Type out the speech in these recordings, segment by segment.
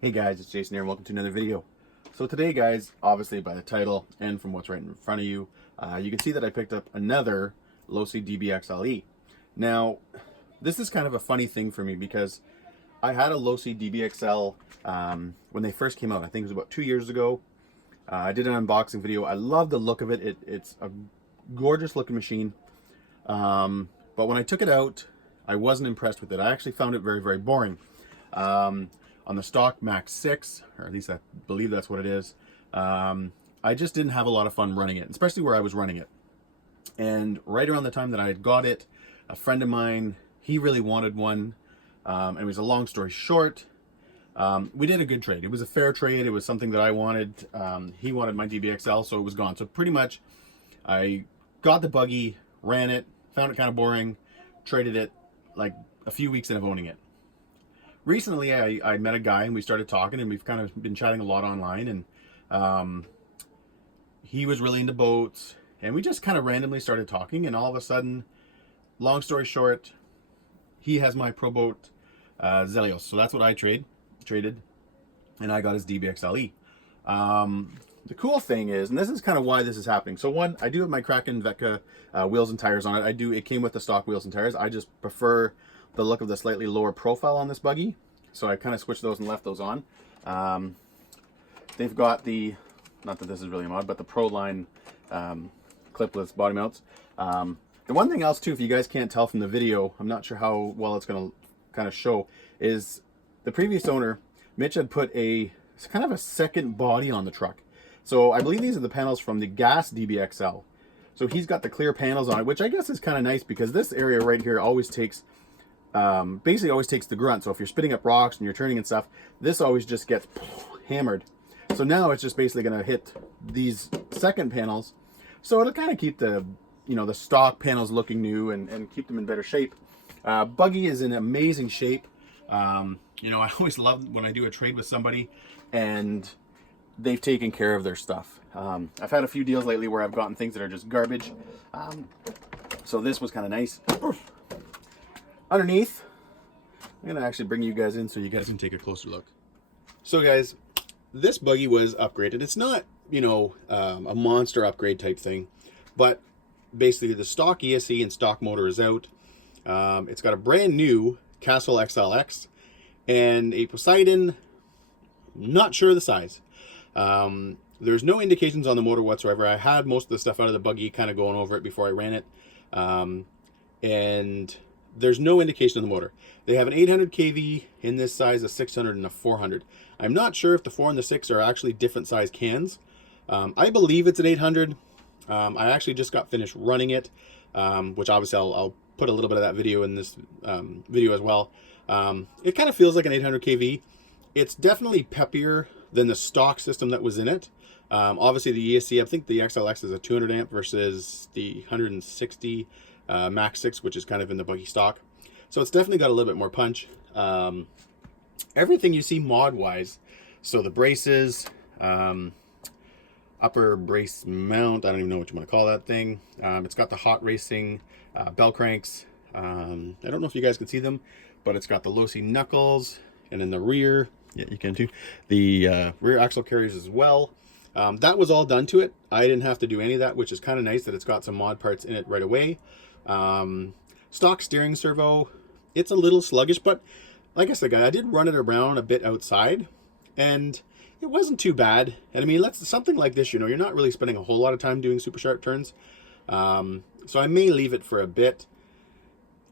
Hey guys, it's Jason here and welcome to another video. So today guys, obviously by the title and from what's right in front of you, you can see that I picked up another Losi DBXL-E. Now, this is kind of a funny thing for me because I had a Losi DBXL when they first came out. I think it was about 2 years ago. I did an unboxing video. I love the look of it. It's a gorgeous looking machine. But when I took it out, I wasn't impressed with it. I actually found it very, very boring. On the stock Max 6, or at least I believe that's what it is, I just didn't have a lot of fun running it, especially where I was running it. And right around the time that I had got it, a friend of mine, he really wanted one, and it was a long story short. We did a good trade. It was a fair trade. It was something that I wanted. He wanted my DBXL, so it was gone. So pretty much, I got the buggy, ran it, found it kind of boring, traded it like a few weeks in of owning it. Recently, I met a guy and we started talking, and we've kind of been chatting a lot online, and he was really into boats, and we just kind of randomly started talking, and all of a sudden, long story short, he has my Pro Boat Zelios, so that's what I traded, and I got his DBXL-E. The cool thing is, and this is kind of why this is happening. So one, I do have my Kraken Vetka wheels and tires on it. It came with the stock wheels and tires. I just prefer the look of the slightly lower profile on this buggy, so I kind of switched those and left those on. They've got the, not that this is really a mod, but the Pro line clipless body mounts. The one thing else too, if you guys can't tell from the video, I'm not sure how well it's going to kind of show, is the previous owner, Mitch, had put it's kind of a second body on the truck. So I believe these are the panels from the gas DBXL. So he's got the clear panels on it, which I guess is kind of nice because this area right here always takes, basically always takes the grunt. So if you're spitting up rocks and you're turning and stuff, this always just gets hammered. So now it's just basically going to hit these second panels. So it'll kind of keep the, the stock panels looking new and keep them in better shape. Buggy is in amazing shape. I always love when I do a trade with somebody and they've taken care of their stuff. I've had a few deals lately where I've gotten things that are just garbage. So this was kind of nice. Underneath, I'm gonna actually bring you guys in so you guys can take a closer look. So guys, this buggy was upgraded. It's not, a monster upgrade type thing, but basically the stock ESC and stock motor is out. It's got a brand new Castle XLX and a Poseidon, not sure of the size. There's no indications on the motor whatsoever. I had most of the stuff out of the buggy kind of going over it before I ran it. And there's no indication of the motor. They have an 800 kV in this size, a 600 and a 400. I'm not sure if the 4 and the 6 are actually different size cans. I believe it's an 800. I actually just got finished running it, which obviously I'll put a little bit of that video in this video as well. It kind of feels like an 800 kV. It's definitely peppier than the stock system that was in it. Obviously the ESC, I think the XLX is a 200 amp versus the 160 Max 6, which is kind of in the buggy stock. So it's definitely got a little bit more punch. Everything you see mod wise, so the braces, upper brace mount, I don't even know what you want to call that thing. It's got the hot racing bell cranks. I don't know if you guys can see them, but it's got the Losi knuckles, and in the rear, yeah, you can too, the rear axle carriers as well. That was all done to it. I didn't have to do any of that, which is kind of nice that it's got some mod parts in it right away. Stock steering servo, it's a little sluggish, but like I said, guys, I did run it around a bit outside, and it wasn't too bad. And I mean, something like this, you're not really spending a whole lot of time doing super sharp turns. So I may leave it for a bit.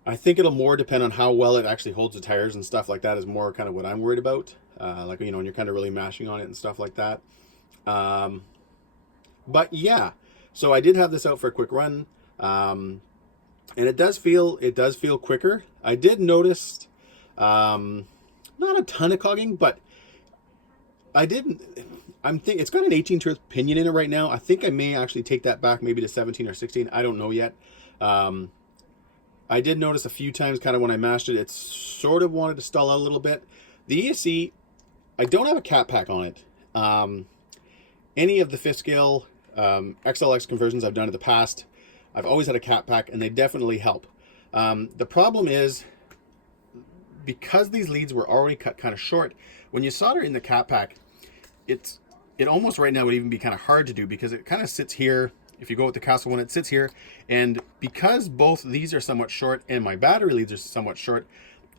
I think it'll more depend on how well it actually holds the tires and stuff like that is more kind of what I'm worried about. Like, when you're kind of really mashing on it and stuff like that. But yeah, so I did have this out for a quick run. And it does feel quicker. I did notice, not a ton of cogging, but it's got an 18 tooth pinion in it right now. I think I may actually take that back maybe to 17 or 16. I don't know yet. I did notice a few times kind of when I mashed it, it sort of wanted to stall out a little bit. The ESC, I don't have a cat pack on it. Any of the 5th scale XLX conversions I've done in the past, I've always had a cat pack, and they definitely help. The problem is because these leads were already cut kind of short, when you solder in the cat pack, it almost right now would even be kind of hard to do because it kind of sits here. If you go with the Castle one, it sits here. And because both these are somewhat short and my battery leads are somewhat short,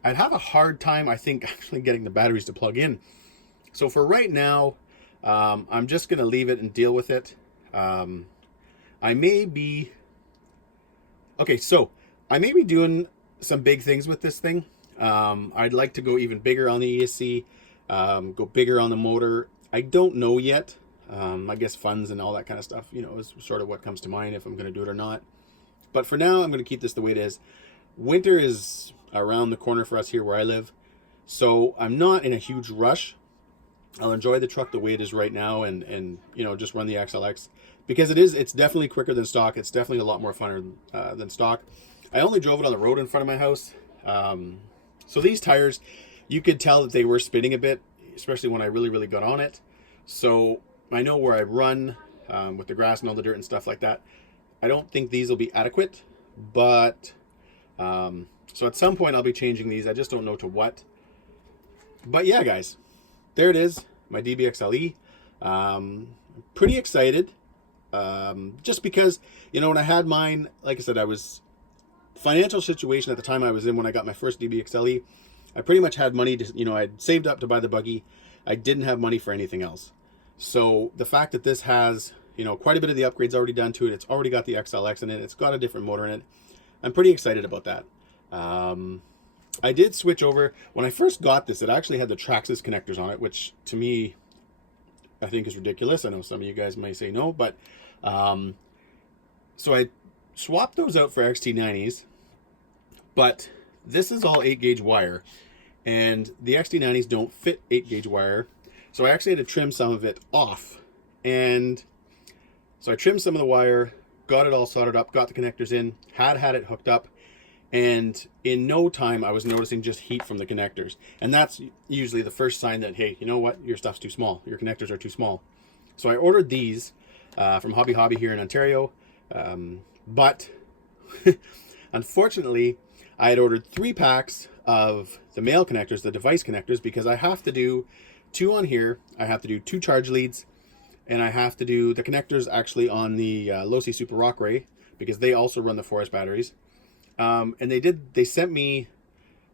I'd have a hard time, I think, actually getting the batteries to plug in. So for right now, I'm just going to leave it and deal with it. I may be doing some big things with this thing. I'd like to go even bigger on the ESC, go bigger on the motor. I don't know yet. I guess funds and all that kind of stuff, you know, is sort of what comes to mind if I'm going to do it or not. But for now, I'm going to keep this the way it is. Winter is around the corner for us here where I live, so I'm not in a huge rush. I'll enjoy the truck the way it is right now, and you know, just run the XLX because it's definitely quicker than stock. It's definitely a lot more funner than stock. I only drove it on the road in front of my house, so these tires, you could tell that they were spinning a bit, especially when I really got on it. So I know where I run with the grass and all the dirt and stuff like that. I don't think these will be adequate, but so at some point I'll be changing these. I just don't know to what. But yeah, guys, there it is, my DBXL-E. Pretty excited, just because, you know, when I had mine, like I said, I was financial situation at the time I was in when I got my first DBXL-E. I pretty much had money to, you know, I'd saved up to buy the buggy. I didn't have money for anything else. So the fact that this has, you know, quite a bit of the upgrades already done to it, it's already got the XLX in it, it's got a different motor in it, I'm pretty excited about that. I did switch over. When I first got this, it actually had the Traxxas connectors on it, which to me, I think is ridiculous. I know some of you guys may say no, but so I swapped those out for XT90s, but this is all 8-gauge wire, and the XT90s don't fit 8-gauge wire. So I actually had to trim some of it off. And so I trimmed some of the wire, got it all soldered up, got the connectors in, had it hooked up. And in no time, I was noticing just heat from the connectors. And that's usually the first sign that, hey, you know what? Your stuff's too small. Your connectors are too small. So I ordered these from Hobby Hobby here in Ontario. But unfortunately, I had ordered 3 packs of the male connectors, the device connectors, because I have to do 2 on here. I have to do 2 charge leads, and I have to do the connectors actually on the Losi Super Rockray, because they also run the forest batteries. And they sent me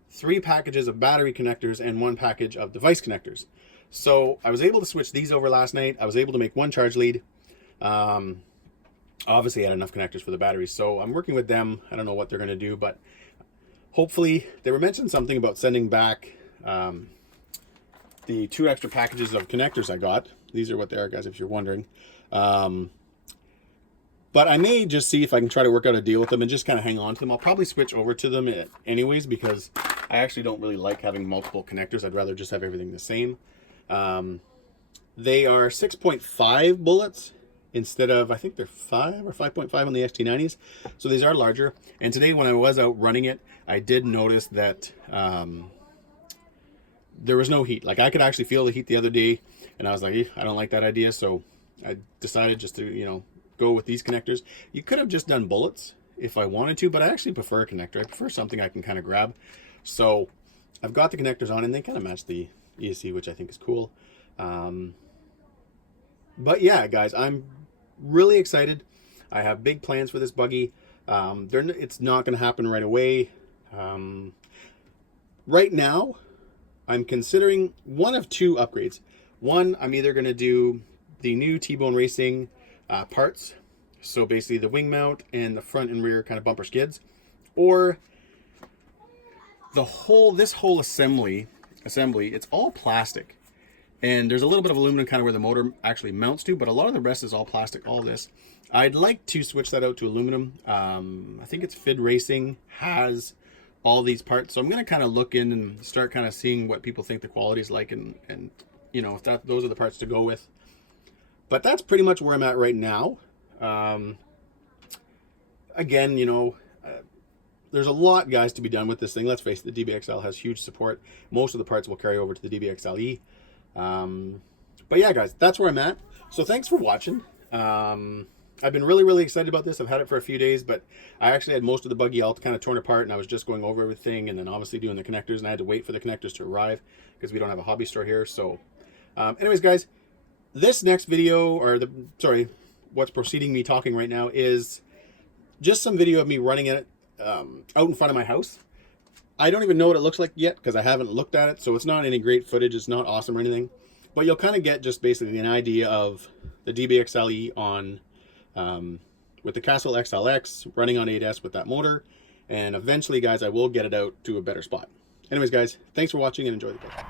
3 packages of battery connectors and 1 package of device connectors. So I was able to switch these over last night. I was able to make 1 charge lead. Obviously I had enough connectors for the batteries, so I'm working with them. I don't know what they're going to do, but hopefully they were mentioned something about sending back the 2 extra packages of connectors I got. These are what they are, guys, if you're wondering. But I may just see if I can try to work out a deal with them and just kind of hang on to them. I'll probably switch over to them anyways, because I actually don't really like having multiple connectors. I'd rather just have everything the same. They are 6.5 bullets instead of, I think they're 5 or 5.5 on the XT90s. So these are larger. And today when I was out running it, I did notice that there was no heat. Like, I could actually feel the heat the other day, and I was like, I don't like that idea. So I decided just to, you know, go with these connectors. You could have just done bullets if I wanted to, but I actually prefer a connector. I prefer something I can kind of grab. So I've got the connectors on, and they kind of match the ESC, which I think is cool. But yeah, guys, I'm really excited. I have big plans for this buggy. It's not going to happen right away. Right now, I'm considering one of 2 upgrades. One, I'm either going to do the new T-Bone Racing parts, so basically the wing mount and the front and rear kind of bumper skids, or this whole assembly, it's all plastic, and there's a little bit of aluminum kind of where the motor actually mounts to, but a lot of the rest is all plastic, all this. I'd like to switch that out to aluminum. I think it's Fid Racing has all these parts, so I'm going to kind of look in and start kind of seeing what people think the quality is like, and you know, if those are the parts to go with. But that's pretty much where I'm at right now. Again, you know, there's a lot, guys, to be done with this thing. Let's face it, the DBXL has huge support. Most of the parts will carry over to the DBXL-E. But yeah, guys, that's where I'm at. So thanks for watching. I've been really excited about this. I've had it for a few days, but I actually had most of the buggy all kind of torn apart, and I was just going over everything, and then obviously doing the connectors, and I had to wait for the connectors to arrive because we don't have a hobby store here. So anyways, guys, this next video, or what's preceding me talking right now, is just some video of me running it out in front of my house. I don't even know what it looks like yet because I haven't looked at it, so it's not any great footage. It's not awesome or anything, but you'll kind of get just basically an idea of the DBXL-E on with the Castle XLX running on 8S with that motor, and eventually, guys, I will get it out to a better spot. Anyways, guys, thanks for watching and enjoy the video.